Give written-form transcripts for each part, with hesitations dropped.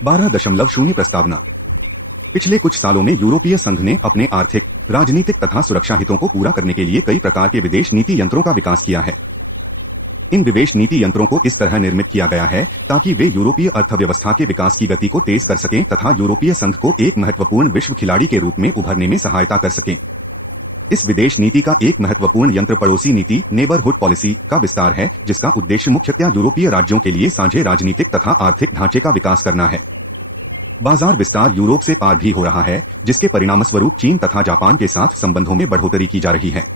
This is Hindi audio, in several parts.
12.0 प्रस्तावना। पिछले कुछ सालों में यूरोपीय संघ ने अपने आर्थिक, राजनीतिक तथा सुरक्षा हितों को पूरा करने के लिए कई प्रकार के विदेश नीति यंत्रों का विकास किया है। इन विदेश नीति यंत्रों को इस तरह निर्मित किया गया है ताकि वे यूरोपीय अर्थव्यवस्था के विकास की गति को तेज कर सकें तथा यूरोपीय संघ को एक महत्वपूर्ण विश्व खिलाड़ी के रूप में उभरने में सहायता कर सकें। इस विदेश नीति का एक महत्वपूर्ण यंत्र पड़ोसी नीति नेबरहुड पॉलिसी का विस्तार है, जिसका उद्देश्य मुख्यतः यूरोपीय राज्यों के लिए साझे राजनीतिक तथा आर्थिक ढांचे का विकास करना है। बाजार विस्तार यूरोप से पार भी हो रहा है, जिसके परिणामस्वरूप चीन तथा जापान के साथ संबंधों में बढ़ोतरी की जा रही है।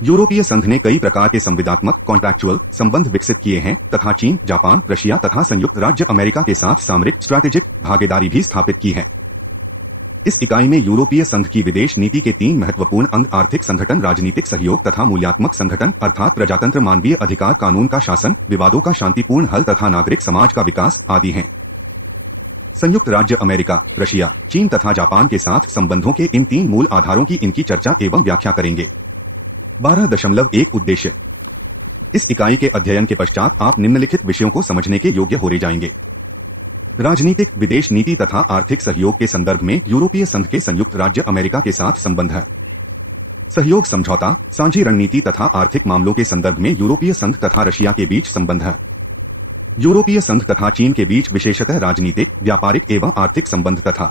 यूरोपीय संघ ने कई प्रकार के संविदात्मक कॉन्ट्रैक्चुअल संबंध विकसित किए हैं तथा चीन, जापान, रशिया तथा संयुक्त राज्य अमेरिका के साथ सामरिक स्ट्रैटेजिक भागीदारी भी स्थापित की है। इस इकाई में यूरोपीय संघ की विदेश नीति के 3 महत्वपूर्ण अंग आर्थिक संगठन, राजनीतिक सहयोग तथा मूल्यात्मक संगठन अर्थात प्रजातंत्र, मानवीय अधिकार, कानून का शासन, विवादों का शांतिपूर्ण हल तथा नागरिक समाज का विकास आदि हैं। संयुक्त राज्य अमेरिका, रशिया, चीन तथा जापान के साथ संबंधों के इन 3 मूल आधारों की इनकी चर्चा एवं व्याख्या करेंगे। 12.1 उद्देश्य। इस इकाई के अध्ययन के पश्चात आप निम्नलिखित विषयों को समझने के योग्य हो जाएंगे। राजनीतिक, विदेश नीति तथा आर्थिक सहयोग के संदर्भ में यूरोपीय संघ के संयुक्त राज्य अमेरिका के साथ संबंध है। सहयोग समझौता, साझी रणनीति तथा आर्थिक मामलों के संदर्भ में यूरोपीय संघ तथा रशिया के बीच संबंध है। यूरोपीय संघ तथा चीन के बीच विशेषतः राजनीतिक, व्यापारिक एवं आर्थिक संबंध तथा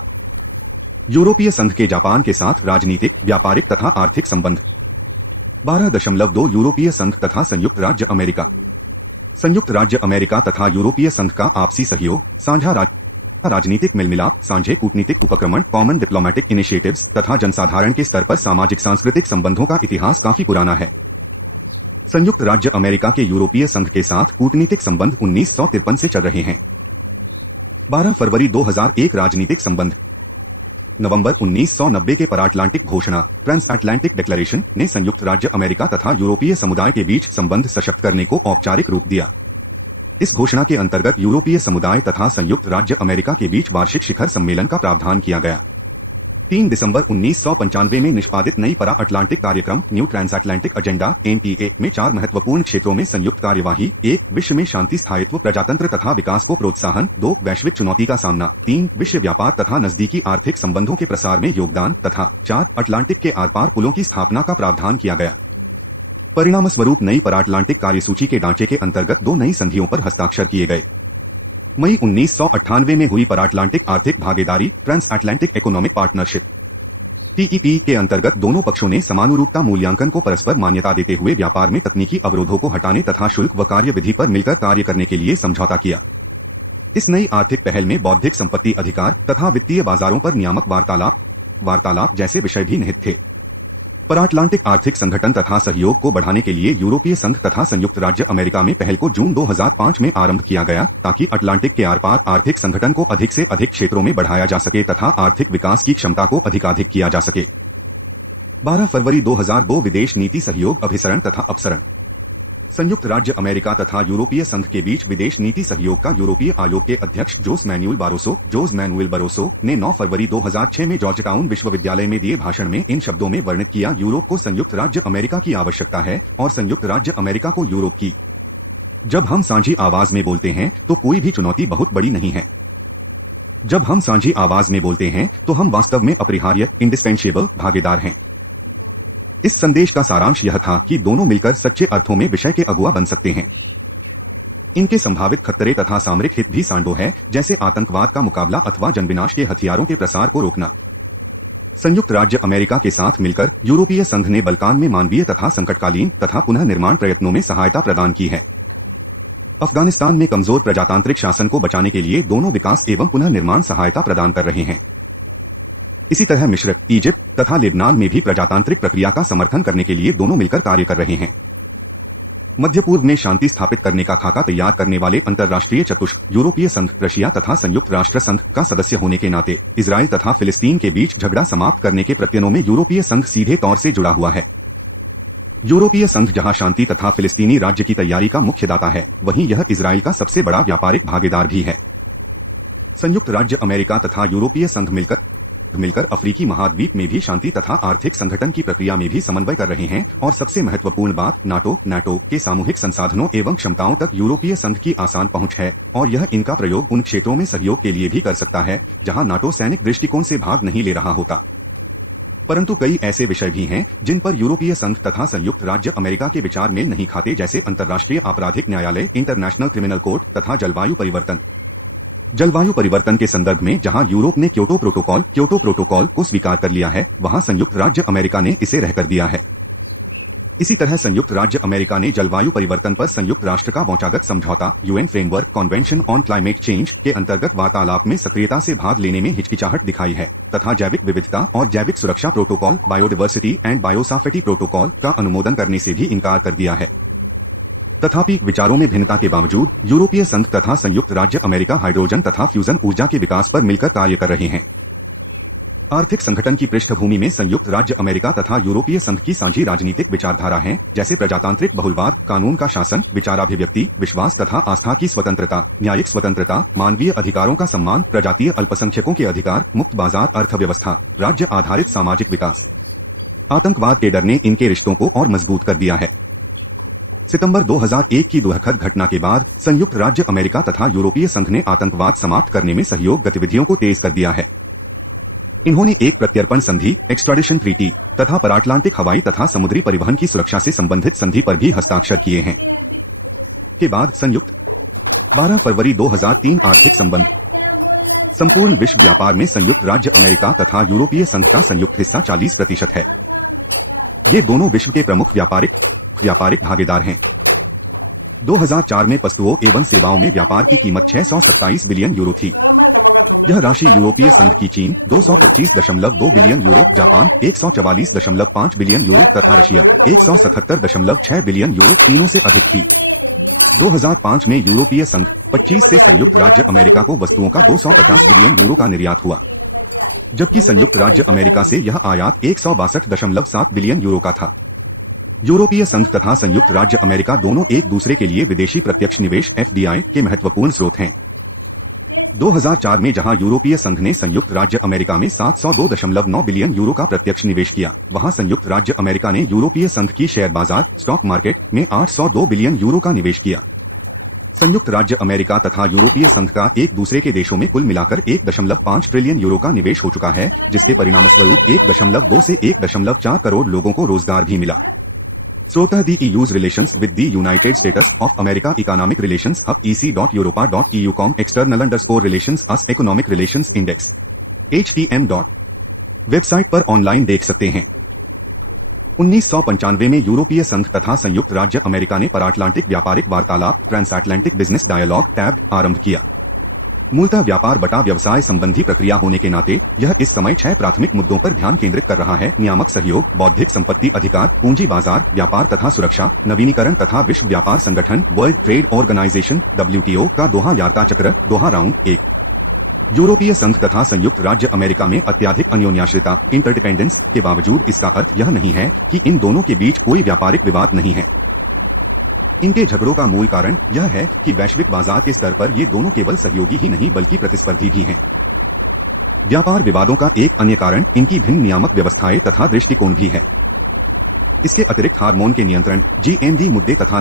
यूरोपीय संघ के जापान के साथ राजनीतिक, व्यापारिक तथा आर्थिक संबंध। 12.2 यूरोपीय संघ तथा संयुक्त राज्य अमेरिका। संयुक्त राज्य अमेरिका तथा यूरोपीय संघ का आपसी सहयोग, साझा राजनीतिक मिलमिलाप, साझे कूटनीतिक उपक्रमण, कॉमन डिप्लोमेटिक इनिशिएटिव्स तथा जनसाधारण के स्तर पर सामाजिक सांस्कृतिक संबंधों का इतिहास काफी पुराना है। संयुक्त राज्य अमेरिका के यूरोपीय संघ के साथ कूटनीतिक संबंध 1953 से चल रहे हैं। 12 फरवरी 2001 राजनीतिक संबंध। नवंबर 1990 के पराटलांटिक घोषणा ट्रांस अटलांटिक डिक्लेरेशन ने संयुक्त राज्य अमेरिका तथा यूरोपीय समुदाय के बीच संबंध सशक्त करने को औपचारिक रूप दिया। इस घोषणा के अंतर्गत यूरोपीय समुदाय तथा संयुक्त राज्य अमेरिका के बीच वार्षिक शिखर सम्मेलन का प्रावधान किया गया। 3 दिसंबर 1995 में निष्पादित नई परा अटलांटिक कार्यक्रम न्यू ट्रांसअटलांटिक एजेंडा (NTA) में 4 महत्वपूर्ण क्षेत्रों में संयुक्त कार्यवाही: 1 विश्व में शांति, स्थायित्व, प्रजातंत्र तथा विकास को प्रोत्साहन, 2 वैश्विक चुनौती का सामना, 3 विश्व व्यापार तथा नजदीकी आर्थिक संबंधों के प्रसार में योगदान तथा 4 अटलांटिक के आर पार पुलों की स्थापना का प्रावधान किया गया। परिणामस्वरूप नई पराटलांटिक कार्यसूची के ढांचे के अंतर्गत 2 नई संधियों पर हस्ताक्षर किए गए। मई 1998 में हुई पराटलांटिक आर्थिक भागीदारी transatlantic economic partnership (TEP) के अंतर्गत दोनों पक्षों ने समानुरूपता मूल्यांकन को परस्पर मान्यता देते हुए व्यापार में तकनीकी अवरोधों को हटाने तथा शुल्क व कार्यविधि पर मिलकर कार्य करने के लिए समझौता किया। इस नई आर्थिक पहल में बौद्धिक संपत्ति अधिकार तथा वित्तीय बाजारों पर नियामक वार्तालाप जैसे विषय भी निहित थे। पराटलांटिक आर्थिक संगठन तथा सहयोग को बढ़ाने के लिए यूरोपीय संघ तथा संयुक्त राज्य अमेरिका में पहल को जून 2005 में आरंभ किया गया, ताकि अटलांटिक के आर पार आर्थिक संगठन को अधिक से अधिक क्षेत्रों में बढ़ाया जा सके तथा आर्थिक विकास की क्षमता को अधिकाधिक किया जा सके। 12 फरवरी 2002 विदेश नीति सहयोग अभिसरण तथा अपसरण। संयुक्त राज्य अमेरिका तथा यूरोपीय संघ के बीच विदेश नीति सहयोग का यूरोपीय आयोग के अध्यक्ष जोस मैनुएल बारोसो ने 9 फरवरी 2006 में जॉर्जटाउन विश्वविद्यालय में दिए भाषण में इन शब्दों में वर्णित किया: यूरोप को संयुक्त राज्य अमेरिका की आवश्यकता है और संयुक्त राज्य अमेरिका को यूरोप की। जब हम साझी आवाज में बोलते हैं तो कोई भी चुनौती बहुत बड़ी नहीं है। जब हम साझी आवाज में बोलते हैं तो हम वास्तव में अपरिहार्य इंडिस्पेंसेबल भागीदार हैं। इस संदेश का सारांश यह था कि दोनों मिलकर सच्चे अर्थों में विषय के अगुआ बन सकते हैं। इनके संभावित खतरे तथा सामरिक हित भी सांडो है, जैसे आतंकवाद का मुकाबला अथवा जनविनाश के हथियारों के प्रसार को रोकना। संयुक्त राज्य अमेरिका के साथ मिलकर यूरोपीय संघ ने बल्कान में मानवीय तथा संकटकालीन तथा पुनः निर्माण प्रयत्नों में सहायता प्रदान की है। अफगानिस्तान में कमजोर प्रजातांत्रिक शासन को बचाने के लिए दोनों विकास एवं पुनः निर्माण सहायता प्रदान कर रहे हैं। इसी तरह मिस्र, इजिप्ट तथा लेबनान में भी प्रजातांत्रिक प्रक्रिया का समर्थन करने के लिए दोनों मिलकर कार्य कर रहे हैं। मध्य पूर्व में शांति स्थापित करने का खाका तैयार करने वाले अंतर्राष्ट्रीय चतुष्क यूरोपीय संघ, रशिया तथा संयुक्त राष्ट्र संघ का सदस्य होने के नाते इजराइल तथा फिलिस्तीन के बीच झगड़ा समाप्त करने के प्रयत्नों में यूरोपीय संघ सीधे तौर से जुड़ा हुआ है। यूरोपीय संघ जहां शांति तथा फिलिस्तीनी राज्य की तैयारी का मुख्य दाता है, वहीं यह इजराइल का सबसे बड़ा व्यापारिक भागीदार भी है। संयुक्त राज्य अमेरिका तथा यूरोपीय संघ मिलकर मिलकर अफ्रीकी महाद्वीप में भी शांति तथा आर्थिक संगठन की प्रक्रिया में भी समन्वय कर रहे हैं और सबसे महत्वपूर्ण बात नाटो के सामूहिक संसाधनों एवं क्षमताओं तक यूरोपीय संघ की आसान पहुंच है और यह इनका प्रयोग उन क्षेत्रों में सहयोग के लिए भी कर सकता है जहां नाटो सैनिक दृष्टिकोण से भाग नहीं ले रहा होता। परंतु कई ऐसे विषय भी हैं जिन पर यूरोपीय संघ तथा संयुक्त राज्य अमेरिका के विचार मेल नहीं खाते, जैसे अंतर्राष्ट्रीय आपराधिक न्यायालय इंटरनेशनल क्रिमिनल कोर्ट तथा जलवायु परिवर्तन। जलवायु परिवर्तन के संदर्भ में जहां यूरोप ने क्योटो प्रोटोकॉल को स्वीकार कर लिया है, वहां संयुक्त राज्य अमेरिका ने इसे रह कर दिया है। इसी तरह संयुक्त राज्य अमेरिका ने जलवायु परिवर्तन पर संयुक्त राष्ट्र का वंशागत समझौता UN framework convention on climate change के अंतर्गत वार्तालाप में सक्रियता से भाग लेने में हिचकिचाहट दिखाई है तथा जैविक विविधता और जैविक सुरक्षा protocol biodiversity and biosafety protocol का अनुमोदन करने से भी इनकार कर दिया है। तथापि विचारों में भिन्नता के बावजूद यूरोपीय संघ तथा संयुक्त राज्य अमेरिका हाइड्रोजन तथा फ्यूजन ऊर्जा के विकास पर मिलकर कार्य कर रहे हैं। आर्थिक संगठन की पृष्ठभूमि में संयुक्त राज्य अमेरिका तथा यूरोपीय संघ की साझी राजनीतिक विचारधारा है, जैसे प्रजातांत्रिक बहुलवाद, कानून का शासन, विचाराभिव्यक्ति, विश्वास तथा आस्था की स्वतंत्रता, न्यायिक स्वतंत्रता, मानवीय अधिकारों का सम्मान, प्रजातीय अल्पसंख्यकों के अधिकार, मुक्त बाजार अर्थव्यवस्था, राज्य आधारित सामाजिक विकास। आतंकवाद के डर ने इनके रिश्तों को और मजबूत कर दिया है। सितंबर 2001 की दुखद घटना के बाद संयुक्त राज्य अमेरिका तथा यूरोपीय संघ ने आतंकवाद समाप्त करने में सहयोग गतिविधियों को तेज कर दिया है। इन्होंने एक प्रत्यर्पण संधि एक्स्ट्राडिशन ट्रीटी तथा पराटलांटिक हवाई तथा समुद्री परिवहन की सुरक्षा से संबंधित संधि पर भी हस्ताक्षर किए हैं। के बाद संयुक्त 12 फरवरी 2003 आर्थिक संबंध। संपूर्ण विश्व व्यापार में संयुक्त राज्य अमेरिका तथा यूरोपीय संघ का संयुक्त हिस्सा 40% है। ये दोनों विश्व के प्रमुख व्यापारिक भागीदार हैं। 2004 में वस्तुओं एवं सेवाओं में व्यापार की कीमत 627 बिलियन यूरो थी। यह राशि यूरोपीय संघ की चीन 225.2 billion euro, Japan 144.5 billion euro तथा रशिया 177.6 बिलियन यूरो तीनों से अधिक थी। 2005 में यूरोपीय संघ 25 से संयुक्त राज्य अमेरिका को वस्तुओं का 250 बिलियन यूरो का निर्यात हुआ, जबकि संयुक्त राज्य अमेरिका से यह आयात 162.7 बिलियन यूरो का था। यूरोपीय संघ तथा संयुक्त राज्य अमेरिका दोनों एक दूसरे के लिए विदेशी प्रत्यक्ष निवेश FDI के महत्वपूर्ण स्रोत हैं। 2004 में जहां यूरोपीय संघ ने संयुक्त राज्य अमेरिका में 702.9 बिलियन यूरो का प्रत्यक्ष निवेश किया, वहां संयुक्त राज्य अमेरिका ने यूरोपीय संघ की शेयर बाजार स्टॉक मार्केट में 802 बिलियन यूरो का निवेश किया। संयुक्त राज्य अमेरिका तथा यूरोपीय संघ का एक दूसरे के देशों में कुल मिलाकर 1.5 ट्रिलियन यूरो का निवेश हो चुका है, जिसके परिणामस्वरूप 1.2 से 1.4 करोड़ लोगों को रोजगार भी मिला। Srota the EU's relations with the United States of America Economic Relations Hub EC.Europa.EU external_relations US Economic Relations Index HTM. Website पर ऑनलाइन देख सकते हैं। 1995 में यूरोपीय संघ तथा संयुक्त राज्य अमेरिका ने पराटलांटिक व्यापारिक वार्तालाप ट्रांसएटलांटिक बिजनेस डायलॉग टैब आरंभ किया। मूलतः व्यापार बटा व्यवसाय संबंधी प्रक्रिया होने के नाते यह इस समय 6 प्राथमिक मुद्दों पर ध्यान केंद्रित कर रहा है: नियामक सहयोग, बौद्धिक संपत्ति अधिकार, पूंजी बाजार, व्यापार तथा सुरक्षा, नवीनीकरण तथा विश्व व्यापार संगठन वर्ल्ड ट्रेड ऑर्गेनाइजेशन WTO का दोहा यात्रा चक्र दोहा राउंड 1। यूरोपीय संघ तथा संयुक्त राज्य अमेरिका में अत्यधिक अन्योन्याश्रिता इंटरडिपेंडेंस के बावजूद इसका अर्थ यह नहीं है कि इन दोनों के बीच कोई व्यापारिक विवाद नहीं है। इनके झगड़ों का मूल कारण यह है कि वैश्विक बाजार के स्तर पर ये दोनों केवल सहयोगी ही नहीं बल्कि प्रतिस्पर्धी भी हैं। व्यापार विवादों का एक अन्य कारण इनकी भिन्न नियामक व्यवस्थाएं तथा दृष्टिकोण भी है। इसके अतिरिक्त हार्मोन के नियंत्रण, GMV मुद्दे तथा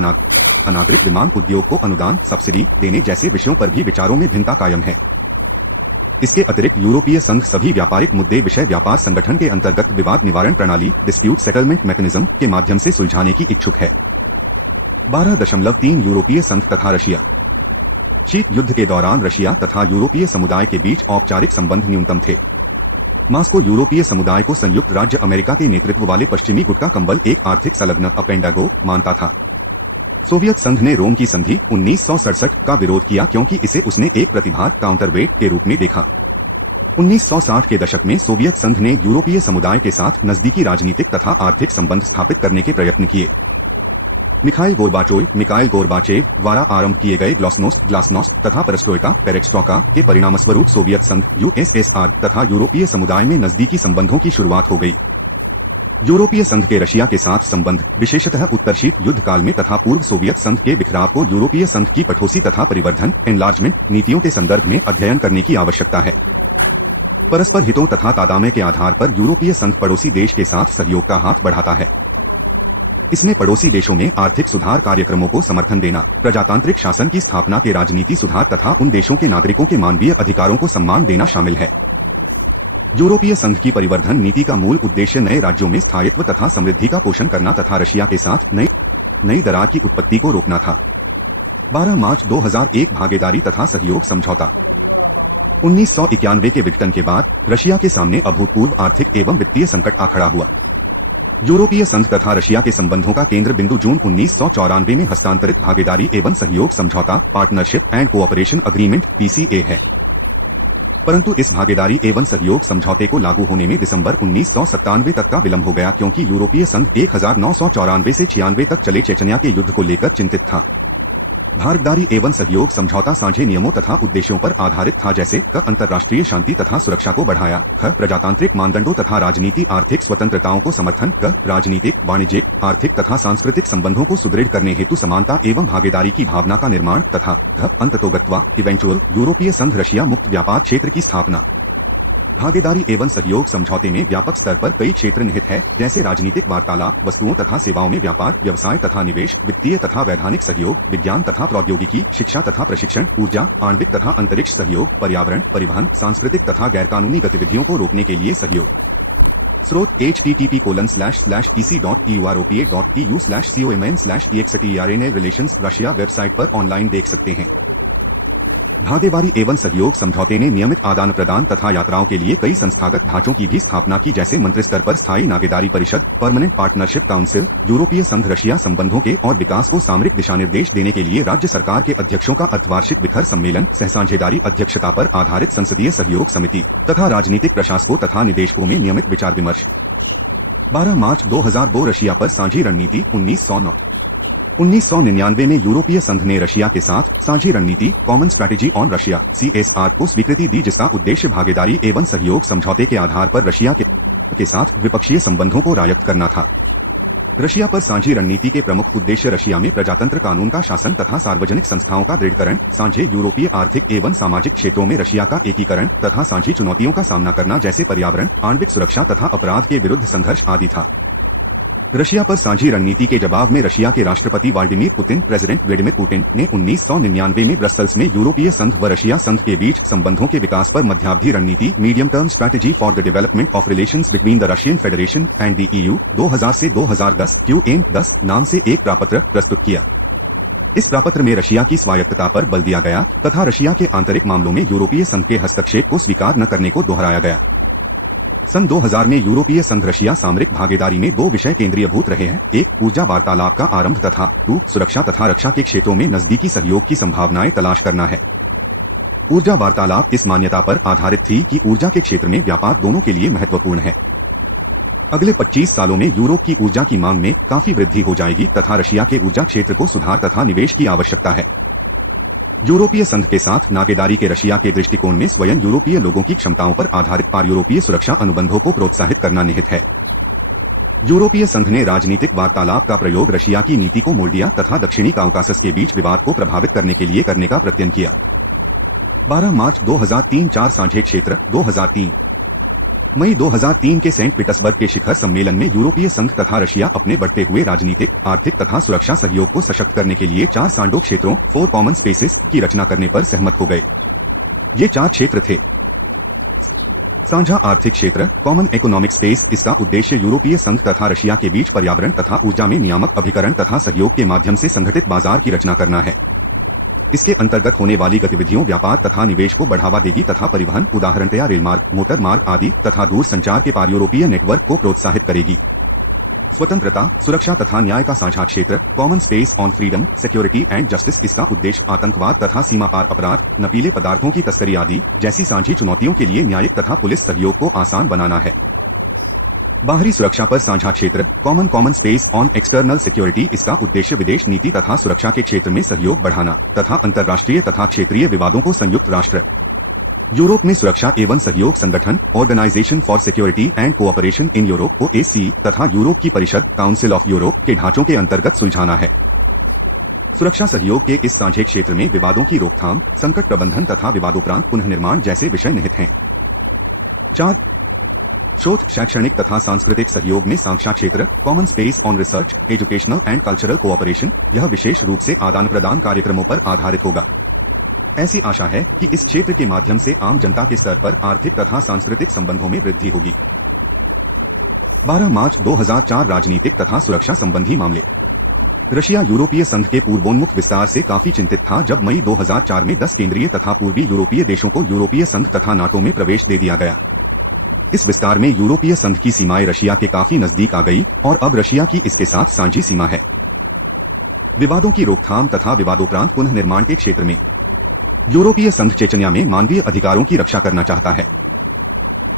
अनागरिक विमान उद्योग को अनुदान सब्सिडी देने जैसे विषयों पर भी विचारों में भिन्नता कायम है। इसके अतिरिक्त यूरोपीय संघ सभी व्यापारिक मुद्दे विषय व्यापार संगठन के अंतर्गत विवाद निवारण प्रणाली डिस्प्यूट सेटलमेंट मैकेनिज्म के माध्यम से सुलझाने की इच्छुक है। 12.3 यूरोपीय संघ तथा रशिया। शीत युद्ध के दौरान रशिया तथा यूरोपीय समुदाय के बीच औपचारिक संबंध न्यूनतम थे। मास्को यूरोपीय समुदाय को संयुक्त राज्य अमेरिका के नेतृत्व वाले पश्चिमी गुट का कंबल एक आर्थिक संलग्न अपेंडागो मानता था। सोवियत संघ ने रोम की संधि 1967 का विरोध किया क्योंकि इसे उसने एक प्रतिभाग काउंटरवेट के रूप में देखा। 1960 के दशक में सोवियत संघ ने यूरोपीय समुदाय के साथ नजदीकी राजनीतिक तथा आर्थिक संबंध स्थापित करने के प्रयत्न किए। मिखाइल गोर्बाचेव द्वारा आरंभ किए गए ग्लासनोस्ट तथा पेरेस्ट्रोइका के परिणामस्वरूप सोवियत संघ USSR तथा यूरोपीय समुदाय में नजदीकी संबंधों की शुरुआत हो गई। यूरोपीय संघ के रशिया के साथ संबंध विशेषतः उत्तर शीत युद्ध काल में तथा पूर्व सोवियत संघ के बिखराव को यूरोपीय संघ की पठोसी तथा परिवर्धन एनलार्जमेंट नीतियों के संदर्भ में अध्ययन करने की आवश्यकता है। परस्पर हितों तथा तादामे के आधार पर यूरोपीय संघ पड़ोसी देश के साथ सहयोग का हाथ बढ़ाता है। इसमें पड़ोसी देशों में आर्थिक सुधार कार्यक्रमों को समर्थन देना, प्रजातांत्रिक शासन की स्थापना के राजनीति सुधार तथा उन देशों के नागरिकों के मानवीय अधिकारों को सम्मान देना शामिल है। यूरोपीय संघ की परिवर्धन नीति का मूल उद्देश्य नए राज्यों में स्थायित्व तथा समृद्धि का पोषण करना तथा रशिया के साथ नई दरार की उत्पत्ति को रोकना था। 12 मार्च 2001 भागीदारी तथा सहयोग समझौता। 1991 के विघटन के बाद रशिया के सामने अभूतपूर्व आर्थिक एवं वित्तीय संकट आ खड़ा हुआ। यूरोपीय संघ तथा रशिया के संबंधों का केंद्र बिंदु जून 1994 में हस्तांतरित भागीदारी एवं सहयोग समझौता partnership and cooperation agreement (PCA) है। परंतु इस भागीदारी एवं सहयोग समझौते को लागू होने में दिसंबर 1997 तक का विलंब हो गया, क्योंकि यूरोपीय संघ 1994 से 96 तक चले चेचन्या के युद्ध को लेकर चिंतित था। भागीदारी एवं सहयोग समझौता साझे नियमों तथा उद्देश्यों पर आधारित था, जैसे क अंतर्राष्ट्रीय शांति तथा सुरक्षा को बढ़ाया, ख प्रजातांत्रिक मानदंडों तथा राजनीति आर्थिक स्वतंत्रताओं को समर्थन, ग राजनीतिक, वाणिज्यिक, आर्थिक तथा सांस्कृतिक संबंधों को सुदृढ़ करने हेतु समानता एवं भागीदारी की भावना का निर्माण तथा घ अंततोगत्वा इवेंचुअल यूरोपीय संघ रशिया मुक्त व्यापार क्षेत्र की स्थापना। भागीदारी एवं सहयोग समझौते में व्यापक स्तर पर कई क्षेत्र निहित है, जैसे राजनीतिक वार्तालाप, वस्तुओं तथा सेवाओं में व्यापार, व्यवसाय तथा निवेश, वित्तीय तथा वैधानिक सहयोग, विज्ञान तथा प्रौद्योगिकी, शिक्षा तथा प्रशिक्षण, ऊर्जा, आणविक तथा अंतरिक्ष सहयोग, पर्यावरण, परिवहन, सांस्कृतिक तथा गैरकानूनी गतिविधियों को रोकने के लिए सहयोग। स्रोत http://ec.europa.eu/comn/external relations रशिया वेबसाइट पर ऑनलाइन देख सकते हैं। भागीदारी एवं सहयोग समझौते ने नियमित आदान प्रदान तथा यात्राओं के लिए कई संस्थागत ढांचों की भी स्थापना की, जैसे मंत्रिस्तर पर स्थायी नागेदारी परिषद, परमानेंट पार्टनरशिप काउंसिल, यूरोपीय संघ रशिया संबंधों के और विकास को सामरिक दिशानिर्देश देने के लिए राज्य सरकार के अध्यक्षों का अर्धवार्षिक विखर सम्मेलन, सहसाझेदारी अध्यक्षता पर आधारित संसदीय सहयोग समिति तथा राजनीतिक प्रशासकों तथा निदेशकों में नियमित विचार विमर्श। 12 मार्च 2002 रशिया पर साझी रणनीति। 1999 में यूरोपीय संघ ने रशिया के साथ साझी रणनीति common strategy on Russia (CSR) को स्वीकृति दी, जिसका उद्देश्य भागीदारी एवं सहयोग समझौते के आधार पर रशिया के साथ द्विपक्षीय संबंधों को रायत्त करना था। रशिया पर साझी रणनीति के प्रमुख उद्देश्य रशिया में प्रजातंत्र कानून का शासन तथा सार्वजनिक संस्थाओं का दृढ़ीकरण, साझे यूरोपीय आर्थिक एवं सामाजिक क्षेत्रों में रशिया का एकीकरण तथा साझी चुनौतियों का सामना करना, जैसे पर्यावरण, आणविक सुरक्षा तथा अपराध के विरुद्ध संघर्ष आदि था। रशिया पर साझी रणनीति के जवाब में रशिया के राष्ट्रपति Vladimir Putin president Vladimir Putin ने 1999 में ब्रसेल्स में यूरोपीय संघ व रशिया संघ के बीच संबंधों के विकास पर मध्यावधि रणनीति medium term strategy for the development of relations between the Russian federation and the EU 2000 से 2010 QM10 नाम से एक प्रापत्र प्रस्तुत किया। इस प्रापत्र में रशिया की स्वायत्तता पर बल दिया गया तथा रशिया के आंतरिक मामलों में यूरोपीय संघ के हस्तक्षेप को स्वीकार न करने को दोहराया गया। सन 2000 में यूरोपीय संघ रशिया सामरिक भागीदारी में दो विषय केंद्रीयभूत रहे हैं: 1 ऊर्जा वार्तालाप का आरंभ तथा 2 सुरक्षा तथा रक्षा के क्षेत्रों में नजदीकी सहयोग की संभावनाएं तलाश करना है। ऊर्जा वार्तालाप इस मान्यता पर आधारित थी कि ऊर्जा के क्षेत्र में व्यापार दोनों के लिए महत्वपूर्ण है। अगले 25 सालों में यूरोप की ऊर्जा की मांग में काफी वृद्धि हो जाएगी तथा रशिया के ऊर्जा क्षेत्र को सुधार तथा निवेश की आवश्यकता है। यूरोपीय संघ के साथ नागेदारी के रशिया के दृष्टिकोण में स्वयं यूरोपीय लोगों की क्षमताओं पर आधारित पार-यूरोपीय सुरक्षा अनुबंधों को प्रोत्साहित करना निहित है। यूरोपीय संघ ने राजनीतिक वार्तालाप का प्रयोग रशिया की नीति को मोल्डिया तथा दक्षिणी काउकासस के बीच विवाद को प्रभावित करने के लिए करने का प्रत्यय किया। 12 मार्च 2003 4 साझे क्षेत्र 2003 मई 2003 के सेंट पीटर्सबर्ग के शिखर सम्मेलन में यूरोपीय संघ तथा रशिया अपने बढ़ते हुए राजनीतिक, आर्थिक तथा सुरक्षा सहयोग को सशक्त करने के लिए 4 सांडो क्षेत्रों 4 कॉमन स्पेसेस की रचना करने पर सहमत हो गए। ये 4 क्षेत्र थे: साझा आर्थिक क्षेत्र कॉमन इकोनॉमिक स्पेस, इसका उद्देश्य यूरोपीय संघ तथा रशिया के बीच पर्यावरण तथा ऊर्जा में नियामक अभिकरण तथा सहयोग के माध्यम से संगठित बाजार की रचना करना है। इसके अंतर्गत होने वाली गतिविधियों व्यापार तथा निवेश को बढ़ावा देगी तथा परिवहन, उदाहरणतया रेलमार्ग, मोटर मार्ग आदि तथा दूर संचार के पार यूरोपीय नेटवर्क को प्रोत्साहित करेगी। स्वतंत्रता, सुरक्षा तथा न्याय का साझा क्षेत्र common space on freedom, security and justice, इसका उद्देश्य आतंकवाद तथा सीमा पार अपराध, नशीले पदार्थों की तस्करी आदि जैसी साझी चुनौतियों के लिए न्यायिक तथा पुलिस सहयोग को आसान बनाना है। बाहरी सुरक्षा पर साझा क्षेत्र common space on external security, इसका उद्देश्य विदेश नीति तथा सुरक्षा के क्षेत्र में सहयोग बढ़ाना तथा अंतर्राष्ट्रीय तथा क्षेत्रीय विवादों को संयुक्त राष्ट्र यूरोप में सुरक्षा एवं सहयोग संगठन organisation for security and cooperation in Europe OSCE तथा यूरोप की परिषद काउंसिल ऑफ यूरोप के ढांचों के अंतर्गत सुलझाना है। सुरक्षा सहयोग के इस साझे क्षेत्र में विवादों की रोकथाम, संकट प्रबंधन तथा विवादोपरांत पुनर्निर्माण जैसे विषय निहित हैं। 4. शोध, शैक्षणिक तथा सांस्कृतिक सहयोग में साक्षात क्षेत्र, common space on research, educational and cultural cooperation. यह विशेष रूप से आदान प्रदान कार्यक्रमों पर आधारित होगा। ऐसी आशा है कि इस क्षेत्र के माध्यम से आम जनता के स्तर पर आर्थिक तथा सांस्कृतिक संबंधों में वृद्धि होगी। 12 मार्च 2004 राजनीतिक तथा सुरक्षा संबंधी मामले। रशिया यूरोपीय संघ के पूर्वोन्मुख विस्तार से काफी चिंतित था जब मई 2004 में 10 केंद्रीय तथा पूर्वी यूरोपीय देशों को यूरोपीय संघ तथा नाटो में प्रवेश दे दिया गया। इस विस्तार में यूरोपीय संघ की सीमाएं रशिया के काफी नजदीक आ गई और अब रशिया की इसके साथ साझी सीमा है। विवादों की रोकथाम तथा विवादोपरांत पुनः निर्माण के क्षेत्र में यूरोपीय संघ चेचन्या में मानवीय अधिकारों की रक्षा करना चाहता है,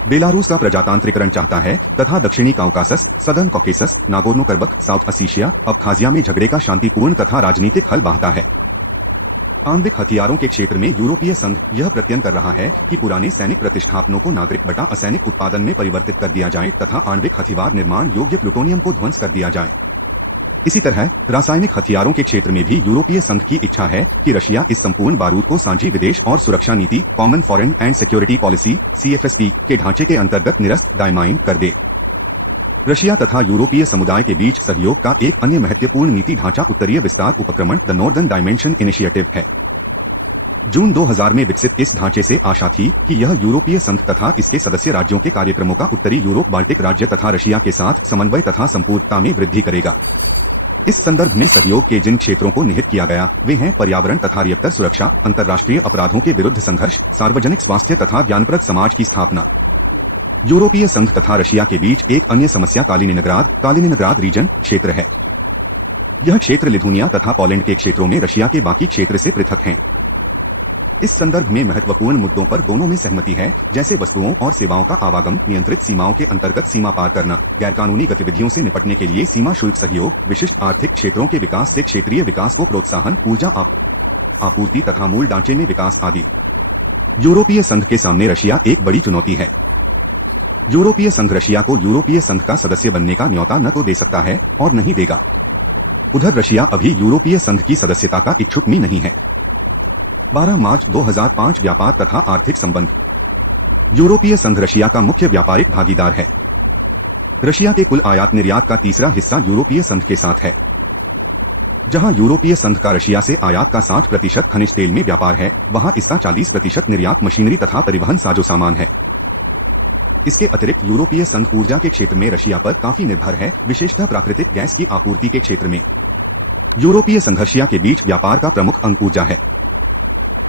बेलारूस का प्रजातांत्रिकरण चाहता है तथा दक्षिणी Caucasus, southern Caucasus, Nagorno Karabakh, South Ossetia, Abkhazia में झगड़े का शांतिपूर्ण तथा राजनीतिक हल बाहता है। आणविक हथियारों के क्षेत्र में यूरोपीय संघ यह प्रत्ययन कर रहा है कि पुराने सैनिक प्रतिष्ठापनों को नागरिक बटा असैनिक उत्पादन में परिवर्तित कर दिया जाए तथा आणविक हथियार निर्माण योग्य प्लूटोनियम को ध्वंस कर दिया जाए। इसी तरह रासायनिक हथियारों के क्षेत्र में भी यूरोपीय संघ की इच्छा है कि रशिया इस संपूर्ण बारूद को साझी विदेश और सुरक्षा नीति, common foreign and security policy (CFSP) के ढांचे के अंतर्गत निरस्त डायमाइन कर दे। रशिया तथा यूरोपीय समुदाय के बीच सहयोग का एक अन्य महत्वपूर्ण नीति ढांचा उत्तरीय विस्तार उपक्रमण द नॉर्दर्न डायमेंशन इनिशिएटिव है। जून 2000 में विकसित इस ढांचे से आशा थी कि यह यूरोपीय संघ तथा इसके सदस्य राज्यों के कार्यक्रमों का उत्तरी यूरोप, बाल्टिक राज्य तथा रशिया के साथ समन्वय तथा संपूर्णता में वृद्धि करेगा। इस संदर्भ में सहयोग के जिन क्षेत्रों को निहित किया गया वे हैं पर्यावरण तथा रिएक्टर सुरक्षा, अंतर्राष्ट्रीय अपराधों के विरुद्ध संघर्ष, सार्वजनिक स्वास्थ्य तथा ज्ञानप्रद समाज की स्थापना। यूरोपीय संघ तथा रशिया के बीच एक अन्य समस्या कालिनिनग्राद रीजन क्षेत्र है। यह क्षेत्र लिथुनिया तथा पोलैंड के क्षेत्रों में रशिया के बाकी क्षेत्र से पृथक हैं। इस संदर्भ में महत्वपूर्ण मुद्दों पर दोनों में सहमति है, जैसे वस्तुओं और सेवाओं का आवागम, नियंत्रित सीमाओं के अंतर्गत सीमा पार करना, गैरकानूनी गतिविधियों से निपटने के लिए सीमा शुल्क सहयोग, विशिष्ट आर्थिक क्षेत्रों के विकास से क्षेत्रीय विकास को प्रोत्साहन, ऊर्जा आपूर्ति तथा मूल ढांचे में विकास आदि। यूरोपीय संघ के सामने रशिया एक बड़ी चुनौती है। यूरोपीय संघ रशिया को यूरोपीय संघ का सदस्य बनने का न्योता न तो दे सकता है और नहीं देगा। उधर रशिया अभी यूरोपीय संघ की सदस्यता का इच्छुक भी नहीं है। 12 मार्च 2005 व्यापार तथा आर्थिक संबंध। यूरोपीय संघ रशिया का मुख्य व्यापारिक भागीदार है। रशिया के कुल आयात निर्यात का तीसरा हिस्सा यूरोपीय संघ के साथ है। जहां यूरोपीय संघ का रशिया से आयात का 60% खनिज तेल में व्यापार है, वहां इसका 40% निर्यात मशीनरी तथा परिवहन साजो सामान है। इसके अतिरिक्त यूरोपीय संघ ऊर्जा के क्षेत्र में रशिया पर काफी निर्भर है, विशेषतः प्राकृतिक गैस की आपूर्ति के क्षेत्र में। यूरोपीय संघ रशिया के बीच व्यापार का प्रमुख अंग ऊर्जा है।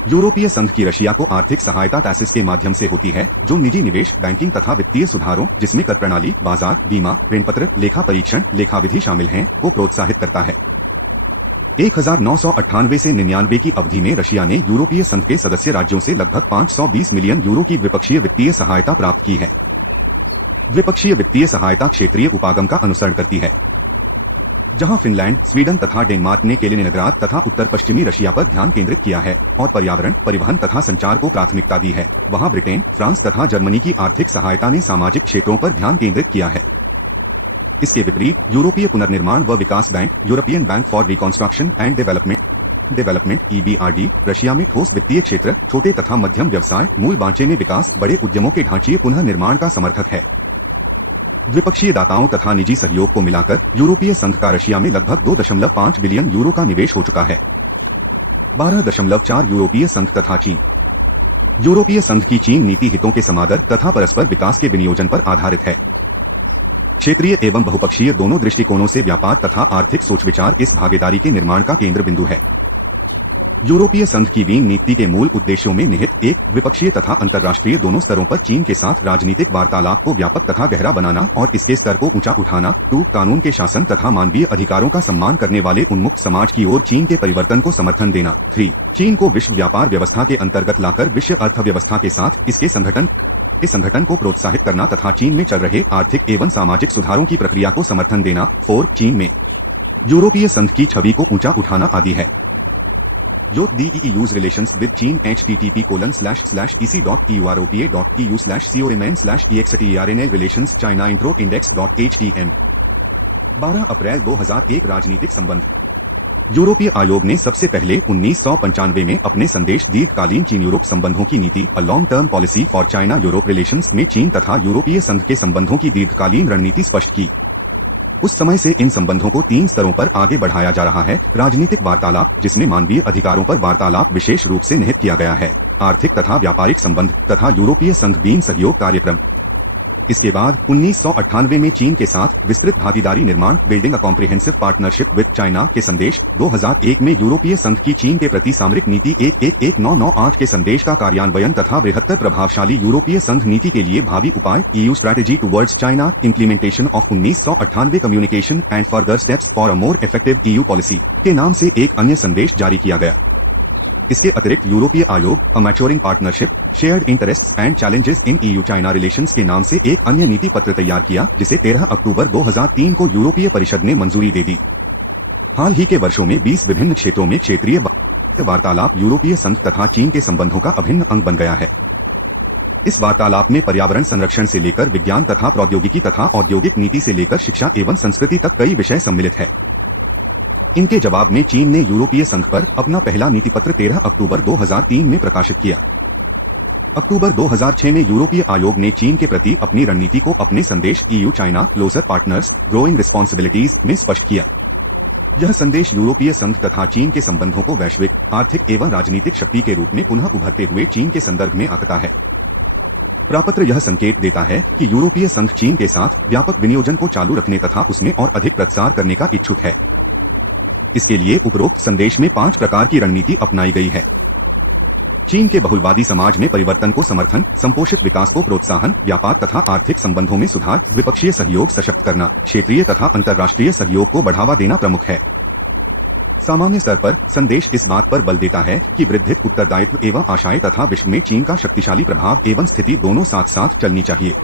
यूरोपीय संघ की रशिया को आर्थिक सहायता टैक्सेस के माध्यम से होती है, जो निजी निवेश, बैंकिंग तथा वित्तीय सुधारों, जिसमें कर प्रणाली, बाजार, बीमा, ऋणपत्र, लेखा परीक्षण, लेखा विधि शामिल हैं, को प्रोत्साहित करता है। 1998 से 99 की अवधि में रशिया ने यूरोपीय संघ के सदस्य राज्यों से लगभग 520 मिलियन यूरो की द्विपक्षीय वित्तीय सहायता प्राप्त की है। द्विपक्षीय वित्तीय सहायता क्षेत्रीय उपागम का अनुसरण करती है। जहां फिनलैंड, स्वीडन तथा डेनमार्क ने कालिनिनग्राद तथा उत्तर पश्चिमी रशिया पर ध्यान केंद्रित किया है और पर्यावरण, परिवहन तथा संचार को प्राथमिकता दी है, वहां ब्रिटेन, फ्रांस तथा जर्मनी की आर्थिक सहायता ने सामाजिक क्षेत्रों पर ध्यान केंद्रित किया है। इसके विपरीत यूरोपीय पुनर्निर्माण व विकास bank, European Bank for Reconstruction and Development EBRD, Russia में ठोस वित्तीय क्षेत्र, छोटे तथा मध्यम व्यवसाय, मूल ढांचे में विकास, बड़े उद्यमों के ढांचीय पुनः निर्माण का समर्थक है। द्विपक्षीय दाताओं तथा निजी सहयोग को मिलाकर यूरोपीय संघ का रशिया में लगभग 2.5 बिलियन यूरो का निवेश हो चुका है। 12.4 यूरोपीय संघ तथा चीन। यूरोपीय संघ की चीन नीति हितों के समादर तथा परस्पर विकास के विनियोजन पर आधारित है। क्षेत्रीय एवं बहुपक्षीय दोनों दृष्टिकोणों से व्यापार तथा आर्थिक सोच विचार इस भागीदारी के निर्माण का केंद्र बिंदु है। यूरोपीय संघ की वीन नीति के मूल उद्देश्यों में निहित एक, द्विपक्षीय तथा अंतर्राष्ट्रीय दोनों स्तरों पर चीन के साथ राजनीतिक वार्तालाप को व्यापक तथा गहरा बनाना और इसके स्तर को ऊंचा उठाना। 2, कानून के शासन तथा मानवीय अधिकारों का सम्मान करने वाले उन्मुक्त समाज की ओर चीन के परिवर्तन को समर्थन देना। 3, चीन को विश्व व्यापार व्यवस्था के अंतर्गत लाकर विश्व अर्थव्यवस्था के साथ इसके संगठन को प्रोत्साहित करना तथा चीन में चल रहे आर्थिक एवं सामाजिक सुधारों की प्रक्रिया को समर्थन देना। 4, चीन में यूरोपीय संघ की छवि को ऊंचा उठाना आदि है। The EU's relations with China http://ec.europa.eu/com/external relations China intro index.htm 12 अप्रैल 2001 राजनीतिक संबंध। यूरोपीय आयोग ने सबसे पहले 1995 में अपने संदेश दीर्घकालीन चीन यूरोप संबंधों की नीति a long term policy for China Europe relations में चीन तथा यूरोपीय संघ के संबंधों की दीर्घकालीन रणनीति स्पष्ट की। उस समय से इन संबंधों को 3 स्तरों पर आगे बढ़ाया जा रहा है। राजनीतिक वार्तालाप, जिसमें मानवीय अधिकारों पर वार्तालाप विशेष रूप से निहित किया गया है, आर्थिक तथा व्यापारिक संबंध तथा यूरोपीय संघ बीन सहयोग कार्यक्रम। इसके बाद 1998 में चीन के साथ विस्तृत भागीदारी निर्माण building a comprehensive partnership with China के संदेश। 2001 में यूरोपीय संघ की चीन के प्रति सामरिक नीति 111998 के संदेश का कार्यान्वयन तथा बृहत्तर प्रभावशाली यूरोपीय संघ नीति के लिए भावी उपाय EU strategy towards China implementation of 1998 communication and further steps for a more effective EU policy के नाम से एक अन्य संदेश जारी किया गया। इसके अतिरिक्त यूरोपीय आयोग a maturing partnership shared interests and challenges in EU China relations के नाम से एक अन्य नीति पत्र तैयार किया, जिसे 13 अक्टूबर 2003 को यूरोपीय परिषद ने मंजूरी दे दी। हाल ही के वर्षों में 20 विभिन्न क्षेत्रों में क्षेत्रीय वार्तालाप यूरोपीय संघ तथा चीन के संबंधों का अभिन्न अंग बन गया है। इस वार्तालाप में पर्यावरण संरक्षण से लेकर विज्ञान तथा प्रौद्योगिकी तथा औद्योगिक नीति से लेकर शिक्षा एवं संस्कृति तक कई विषय सम्मिलित है। इनके जवाब में चीन ने यूरोपीय संघ पर अपना पहला नीति पत्र 13 अक्टूबर 2003 में प्रकाशित किया। अक्टूबर 2006 में यूरोपीय आयोग ने चीन के प्रति अपनी रणनीति को अपने संदेश EU China closer partners growing responsibilities में स्पष्ट किया। यह संदेश यूरोपीय संघ तथा चीन के संबंधों को वैश्विक आर्थिक एवं राजनीतिक शक्ति के रूप में पुनः उभरते हुए चीन के संदर्भ में आंकता है। प्रापत्र यह संकेत देता है कि यूरोपीय संघ चीन के साथ व्यापक विनियोजन को चालू रखने तथा उसमें और अधिक प्रसार करने का इच्छुक है। इसके लिए उपरोक्त संदेश में 5 प्रकार की रणनीति अपनाई गई है। चीन के बहुलवादी समाज में परिवर्तन को समर्थन, संपोषित विकास को प्रोत्साहन, व्यापार तथा आर्थिक संबंधों में सुधार, द्विपक्षीय सहयोग सशक्त करना, क्षेत्रीय तथा अंतर्राष्ट्रीय सहयोग को बढ़ावा देना प्रमुख है। सामान्य स्तर पर संदेश इस बात पर बल देता है कि वृद्धित उत्तरदायित्व एवं आशाएं तथा विश्व में चीन का शक्तिशाली प्रभाव एवं स्थिति दोनों साथ साथ चलनी चाहिए।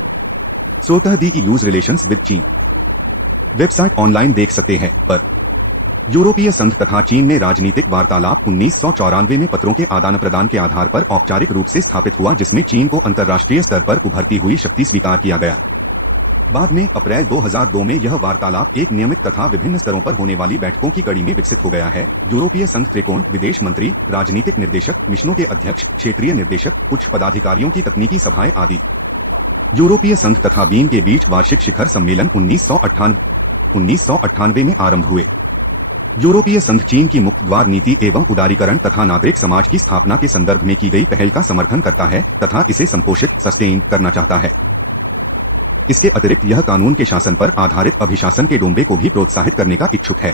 स्वतः दी EU's रिलेशंस विद चीन वेबसाइट ऑनलाइन देख सकते हैं पर यूरोपीय संघ तथा चीन में राजनीतिक वार्तालाप 1994 में पत्रों के आदान प्रदान के आधार पर औपचारिक रूप से स्थापित हुआ, जिसमें चीन को अंतर्राष्ट्रीय स्तर पर उभरती हुई शक्ति स्वीकार किया गया। बाद में अप्रैल 2002 में यह वार्तालाप एक नियमित तथा विभिन्न स्तरों पर होने वाली बैठकों की कड़ी में विकसित हो गया है। यूरोपीय संघ त्रिकोण, विदेश मंत्री, राजनीतिक निर्देशक, मिशनों के अध्यक्ष, क्षेत्रीय निर्देशक, उच्च पदाधिकारियों की तकनीकी सभाएं आदि। यूरोपीय संघ तथा बीन के बीच वार्षिक शिखर सम्मेलन 1998 में आरंभ हुए। यूरोपीय संघ चीन की मुक्त द्वार नीति एवं उदारीकरण तथा नागरिक समाज की स्थापना के संदर्भ में की गई पहल का समर्थन करता है तथा इसे संपोषित सस्टेन करना चाहता है। इसके अतिरिक्त यह कानून के शासन पर आधारित अभिशासन के डोंबे को भी प्रोत्साहित करने का इच्छुक है।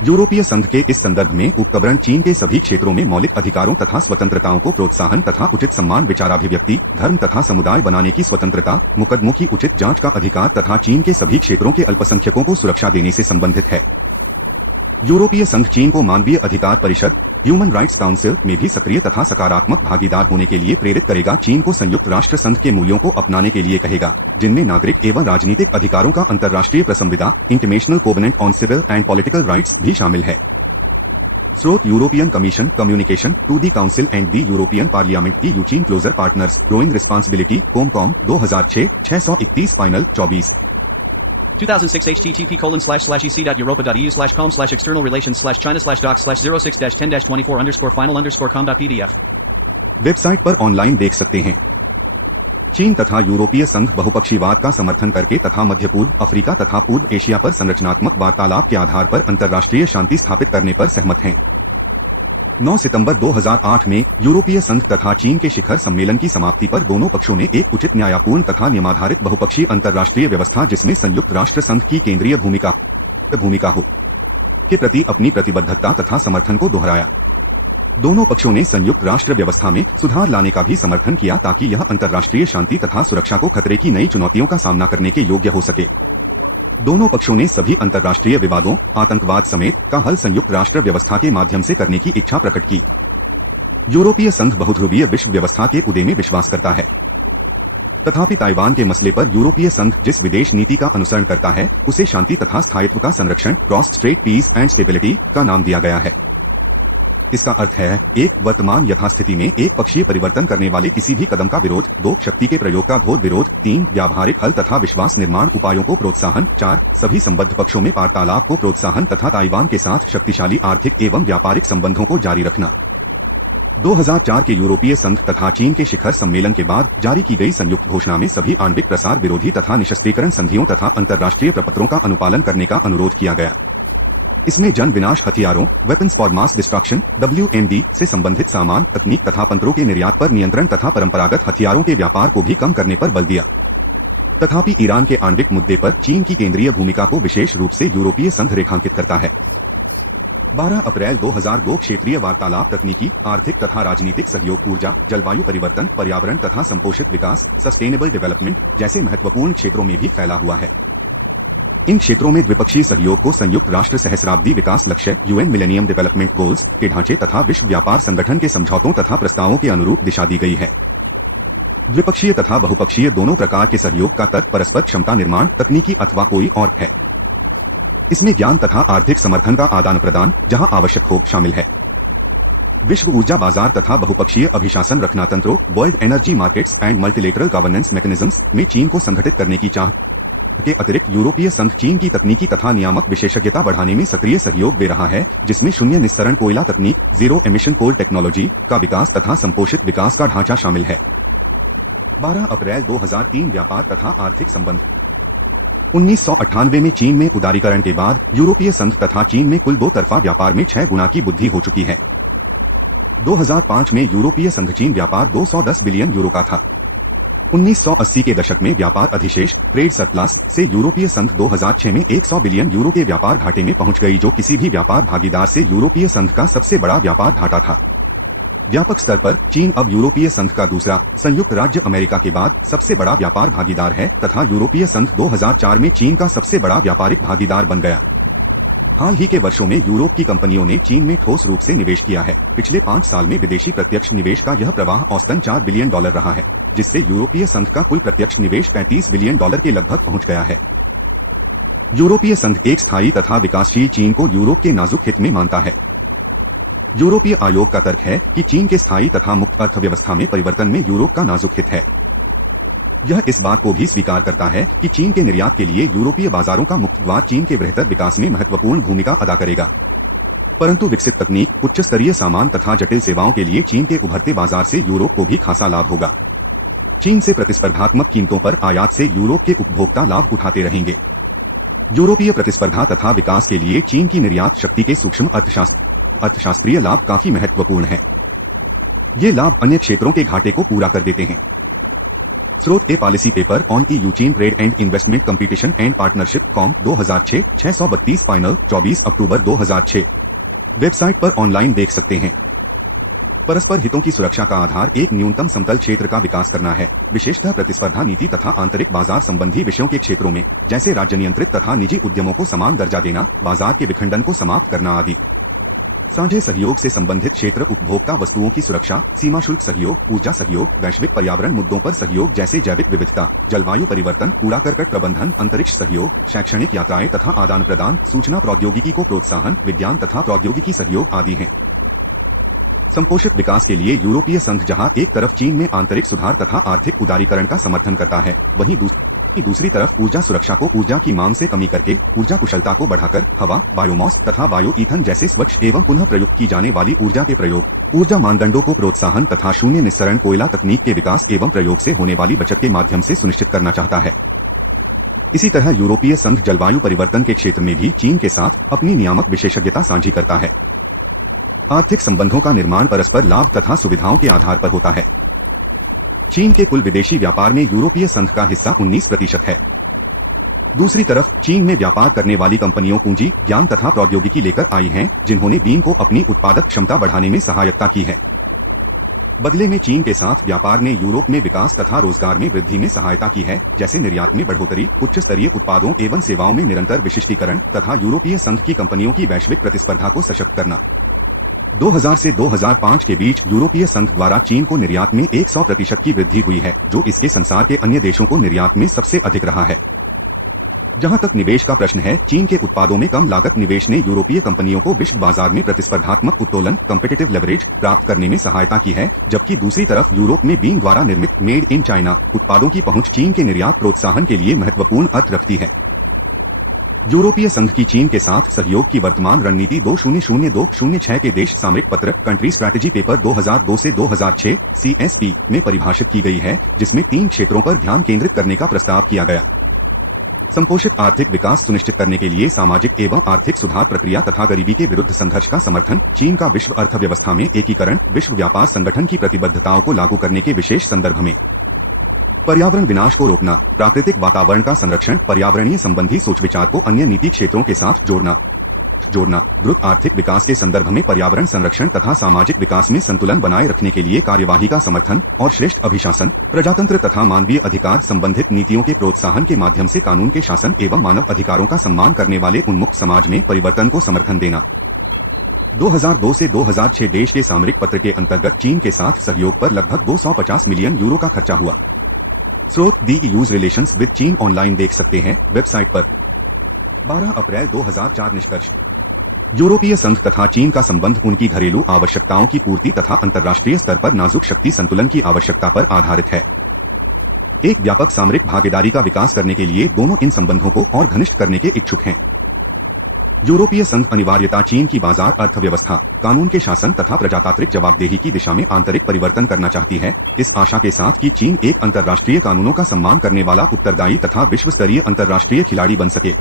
यूरोपीय संघ के इस संदर्भ में उपकरण चीन के सभी क्षेत्रों में मौलिक अधिकारों तथा स्वतंत्रताओं को प्रोत्साहन तथा उचित सम्मान, विचाराभिव्यक्ति, धर्म तथा समुदाय बनाने की स्वतंत्रता, मुकदमों की उचित जांच का अधिकार तथा चीन के सभी क्षेत्रों के अल्पसंख्यकों को सुरक्षा देने से संबंधित है। यूरोपीय संघ चीन को मानवीय अधिकार परिषद ह्यूमन राइट्स काउंसिल में भी सक्रिय तथा सकारात्मक भागीदार होने के लिए प्रेरित करेगा। चीन को संयुक्त राष्ट्र संघ के मूल्यों को अपनाने के लिए कहेगा, जिनमें नागरिक एवं राजनीतिक अधिकारों का अंतर्राष्ट्रीय प्रसंविदा international covenant on civil and political rights भी शामिल है। स्रोत European commission communication to the council and the European parliament की चीन क्लोजर पार्टनर्स ग्रोइंग रिस्पॉन्सिबिलिटी कोमकॉम 2006 631 फाइनल 24 2006 http://ecdat-europa.eu/com/external-relations/china/docs/06-10-24_final_com.pdf वेबसाइट पर ऑनलाइन देख सकते हैं। चीन तथा यूरोपीय संघ बहुपक्षीवाद का समर्थन करके तथा मध्य पूर्व, अफ्रीका तथा पूर्व एशिया पर संरचनात्मक वार्तालाप के आधार पर अंतर्राष्ट्रीय शांति स्थापित करने पर सहमत हैं। 9 सितंबर 2008 में यूरोपीय संघ तथा चीन के शिखर सम्मेलन की समाप्ति पर दोनों पक्षों ने एक उचित, न्यायपूर्ण तथा नियमाधारित बहुपक्षीय अंतर्राष्ट्रीय व्यवस्था जिसमें संयुक्त राष्ट्र संघ की केंद्रीय भूमिका हो के प्रति अपनी प्रतिबद्धता तथा समर्थन को दोहराया। दोनों पक्षों ने संयुक्त राष्ट्र व्यवस्था में सुधार लाने का भी समर्थन किया ताकि यह अंतर्राष्ट्रीय शांति तथा सुरक्षा को खतरे की नई चुनौतियों का सामना करने के योग्य हो सके। दोनों पक्षों ने सभी अंतर्राष्ट्रीय विवादों, आतंकवाद समेत का हल संयुक्त राष्ट्र व्यवस्था के माध्यम से करने की इच्छा प्रकट की। यूरोपीय संघ बहुध्रुवीय विश्व व्यवस्था के उदय में विश्वास करता है, तथापि ताइवान के मसले पर यूरोपीय संघ जिस विदेश नीति का अनुसरण करता है उसे शांति तथा स्थायित्व का संरक्षण cross strait peace and stability का नाम दिया गया है। इसका अर्थ है 1. वर्तमान यथास्थिति में एक पक्षीय परिवर्तन करने वाले किसी भी कदम का विरोध, 2. शक्ति के प्रयोग का घोर विरोध, 3. व्यावहारिक हल तथा विश्वास निर्माण उपायों को प्रोत्साहन, 4. सभी संबद्ध पक्षों में वार्तालाप को प्रोत्साहन तथा ताइवान के साथ शक्तिशाली आर्थिक एवं व्यापारिक संबंधों को जारी रखना। 2004 के यूरोपीय संघ तथा चीन के शिखर सम्मेलन के बाद जारी की गई संयुक्त घोषणा में सभी आणविक प्रसार विरोधी तथा निशस्त्रीकरण संधियों तथा अंतर्राष्ट्रीय प्रपत्रों का अनुपालन करने का अनुरोध किया गया। इसमें जन विनाश हथियारों weapons for mass destruction WMD से संबंधित सामान, तकनीक तथा तंत्रों के निर्यात पर नियंत्रण तथा परंपरागत हथियारों के व्यापार को भी कम करने पर बल दिया। तथापि ईरान के आणविक मुद्दे पर चीन की केंद्रीय भूमिका को विशेष रूप से यूरोपीय संघ रेखांकित करता है। 12 अप्रैल 2002 क्षेत्रीय वार्तालाप तकनीकी, आर्थिक तथा राजनीतिक सहयोग, ऊर्जा, जलवायु परिवर्तन, पर्यावरण तथा संपोषित विकास सस्टेनेबल डेवलपमेंट जैसे महत्वपूर्ण क्षेत्रों में भी फैला हुआ है। इन क्षेत्रों में द्विपक्षीय सहयोग को संयुक्त राष्ट्र सहस्राब्दी विकास लक्ष्य UN मिलेनियम डेवलपमेंट गोल्स के ढांचे तथा विश्व व्यापार संगठन के समझौतों तथा प्रस्तावों के अनुरूप दिशा दी गई है। द्विपक्षीय तथा बहुपक्षीय दोनों प्रकार के सहयोग का तर्क परस्पर क्षमता निर्माण, तकनीकी अथवा कोई और है। इसमें ज्ञान तथा आर्थिक समर्थन का आदान प्रदान जहां आवश्यक हो शामिल है। विश्व ऊर्जा बाजार तथा बहुपक्षीय अभिशासन रखना तंत्रों, world energy markets and multilateral governance mechanisms में चीन को संगठित करने की चाह के अतिरिक्त यूरोपीय संघ चीन की तकनीकी तथा नियामक विशेषज्ञता बढ़ाने में सक्रिय सहयोग दे रहा है, जिसमें शून्य निस्सरण कोयला तकनीक, जीरो एमिशन कोल टेक्नोलॉजी का विकास तथा संपोषित विकास का ढांचा शामिल है। 12 अप्रैल 2003 व्यापार तथा आर्थिक संबंध। 1998 में चीन में उदारीकरण के बाद यूरोपीय संघ तथा चीन में कुल दो तरफा व्यापार में 6 गुना की वृद्धि हो चुकी है। 2005 में यूरोपीय संघ चीन व्यापार 210 बिलियन यूरो का था। 1980 के दशक में व्यापार अधिशेष ट्रेड सरप्लस से यूरोपीय संघ 2006 में 100 बिलियन यूरो के व्यापार घाटे में पहुंच गई, जो किसी भी व्यापार भागीदार से यूरोपीय संघ का सबसे बड़ा व्यापार घाटा था। व्यापक स्तर पर चीन अब यूरोपीय संघ का दूसरा, संयुक्त राज्य अमेरिका के बाद सबसे बड़ा व्यापार भागीदार है तथा यूरोपीय संघ 2004 में चीन का सबसे बड़ा व्यापारिक भागीदार बन गया। हाल ही के वर्षों में यूरोप की कंपनियों ने चीन में ठोस रूप से निवेश किया है। पिछले 5 साल में विदेशी प्रत्यक्ष निवेश का यह प्रवाह औसतन $4 बिलियन रहा है, जिससे यूरोपीय संघ का कुल प्रत्यक्ष निवेश $35 बिलियन के लगभग पहुंच गया है। यूरोपीय संघ एक स्थायी तथा विकासशील चीन को यूरोप के नाजुक हित में मानता है। यूरोपीय आयोग का तर्क है कि चीन के स्थायी तथा मुक्त अर्थव्यवस्था में परिवर्तन में यूरोप का नाजुक हित है। यह इस बात को भी स्वीकार करता है कि चीन के निर्यात के लिए यूरोपीय बाजारों का मुक्त द्वार चीन के बेहतर विकास में महत्वपूर्ण भूमिका अदा करेगा। परंतु विकसित तकनीक, उच्च स्तरीय सामान तथा जटिल सेवाओं के लिए चीन के उभरते बाजार से यूरोप को भी खासा लाभ होगा। चीन से प्रतिस्पर्धात्मक कीमतों पर आयात से यूरोप के उपभोक्ता लाभ उठाते रहेंगे। यूरोपीय प्रतिस्पर्धा तथा विकास के लिए चीन की निर्यात शक्ति के सूक्ष्म अर्थशास्त्रीय लाभ काफी महत्वपूर्ण है। ये लाभ अन्य क्षेत्रों के घाटे को पूरा कर देते हैं। स्रोत ए पॉलिसी पेपर ऑन EU चीन trade and investment competition and partnership com 2006 632 final 24 October 2006। Website पर ऑनलाइन देख सकते हैं। परस्पर हितों की सुरक्षा का आधार एक न्यूनतम समतल क्षेत्र का विकास करना है, विशेषतः प्रतिस्पर्धा नीति तथा आंतरिक बाजार संबंधी विषयों के क्षेत्रों में, जैसे राज्य नियंत्रित तथा निजी उद्यमों को समान दर्जा देना, बाजार के विखंडन को समाप्त करना आदि। साझे सहयोग से संबंधित क्षेत्र उपभोक्ता वस्तुओं की सुरक्षा, सीमा शुल्क सहयोग, ऊर्जा सहयोग, वैश्विक पर्यावरण मुद्दों पर सहयोग जैसे जैविक विविधता, जलवायु परिवर्तन, कूड़ा करकट प्रबंधन, अंतरिक्ष सहयोग, शैक्षणिक यात्राएं तथा आदान प्रदान, सूचना प्रौद्योगिकी को प्रोत्साहन, विज्ञान तथा प्रौद्योगिकी सहयोग आदि हैं। संपोषित विकास के लिए यूरोपीय संघ जहां एक तरफ चीन में आंतरिक सुधार तथा आर्थिक उदारीकरण का समर्थन करता है, वहीं दूसरी तरफ ऊर्जा सुरक्षा को ऊर्जा की मांग से कमी करके ऊर्जा कुशलता को बढ़ाकर हवा, बायोमास तथा बायो ईथन जैसे स्वच्छ एवं पुनः प्रयुक्त की जाने वाली ऊर्जा के प्रयोग, ऊर्जा मानदंडों को प्रोत्साहन तथा शून्य निस्सरण कोयला तकनीक के विकास एवं प्रयोग से होने वाली बचत के माध्यम से सुनिश्चित करना चाहता है। इसी तरह यूरोपीय संघ जलवायु परिवर्तन के क्षेत्र में भी चीन के साथ अपनी नियामक विशेषज्ञता साझी करता है। आर्थिक संबंधों का निर्माण परस्पर लाभ तथा सुविधाओं के आधार पर होता है। चीन के कुल विदेशी व्यापार में यूरोपीय संघ का हिस्सा 19% है। दूसरी तरफ चीन में व्यापार करने वाली कंपनियों पूंजी, ज्ञान तथा प्रौद्योगिकी लेकर आई हैं, जिन्होंने चीन को अपनी उत्पादक क्षमता बढ़ाने में सहायता की है। बदले में चीन के साथ व्यापार ने यूरोप में विकास तथा रोजगार में वृद्धि में सहायता की है, जैसे निर्यात में बढ़ोतरी, उच्च स्तरीय उत्पादों एवं सेवाओं में निरंतर विशिष्टीकरण तथा यूरोपीय संघ की कंपनियों की वैश्विक प्रतिस्पर्धा को सशक्त करना। 2000 से 2005 के बीच यूरोपीय संघ द्वारा चीन को निर्यात में 100% की वृद्धि हुई है, जो इसके संसार के अन्य देशों को निर्यात में सबसे अधिक रहा है। जहां तक निवेश का प्रश्न है, चीन के उत्पादों में कम लागत निवेश ने यूरोपीय कंपनियों को विश्व बाजार में प्रतिस्पर्धात्मक उत्तोलन कॉम्पिटिटिव लेवरेज प्राप्त करने में सहायता की है, जबकि दूसरी तरफ यूरोप में बीन द्वारा निर्मित मेड इन चाइना उत्पादों की पहुंच चीन के निर्यात प्रोत्साहन के लिए महत्वपूर्ण अर्थ रखती है। यूरोपीय संघ की चीन के साथ सहयोग की वर्तमान रणनीति 200206 के देश सामरिक पत्र कंट्री स्ट्रैटेजी पेपर 2002 से 2006 CSP में परिभाषित की गई है, जिसमें 3 क्षेत्रों पर ध्यान केंद्रित करने का प्रस्ताव किया गया। संपोषित आर्थिक विकास सुनिश्चित करने के लिए सामाजिक एवं आर्थिक सुधार प्रक्रिया तथा गरीबी के विरुद्ध संघर्ष का समर्थन, चीन का विश्व अर्थव्यवस्था में एकीकरण, विश्व व्यापार संगठन की प्रतिबद्धताओं को लागू करने के विशेष संदर्भ में पर्यावरण विनाश को रोकना, प्राकृतिक वातावरण का संरक्षण, पर्यावरणीय संबंधी सोच विचार को अन्य नीति क्षेत्रों के साथ जोड़ना, द्रुत आर्थिक विकास के संदर्भ में पर्यावरण संरक्षण तथा सामाजिक विकास में संतुलन बनाए रखने के लिए कार्यवाही का समर्थन और श्रेष्ठ अभिशासन, प्रजातंत्र तथा मानवीय अधिकार संबंधित नीतियों के प्रोत्साहन के माध्यम से कानून के शासन एवं मानव अधिकारों का सम्मान करने वाले उन्मुक्त समाज में परिवर्तन को समर्थन देना। 2002 से 2006 देश के सामरिक पत्र के अंतर्गत चीन के साथ सहयोग पर लगभग 250 मिलियन यूरो का खर्चा हुआ। स्रोत दी यूज रिलेशंस विद चीन ऑनलाइन देख सकते हैं वेबसाइट पर। 12 अप्रैल 2004 निष्कर्ष। यूरोपीय संघ तथा चीन का संबंध उनकी घरेलू आवश्यकताओं की पूर्ति तथा अंतर्राष्ट्रीय स्तर पर नाजुक शक्ति संतुलन की आवश्यकता पर आधारित है। एक व्यापक सामरिक भागीदारी का विकास करने के लिए दोनों इन संबंधों को और घनिष्ठ करने के इच्छुक हैं। यूरोपीय संघ अनिवार्यता चीन की बाजार अर्थव्यवस्था, कानून के शासन तथा प्रजातांत्रिक जवाबदेही की दिशा में आंतरिक परिवर्तन करना चाहती है, इस आशा के साथ कि चीन एक अंतर्राष्ट्रीय कानूनों का सम्मान करने वाला उत्तरदायी तथा विश्व स्तरीय अंतर्राष्ट्रीय खिलाड़ी बन सके।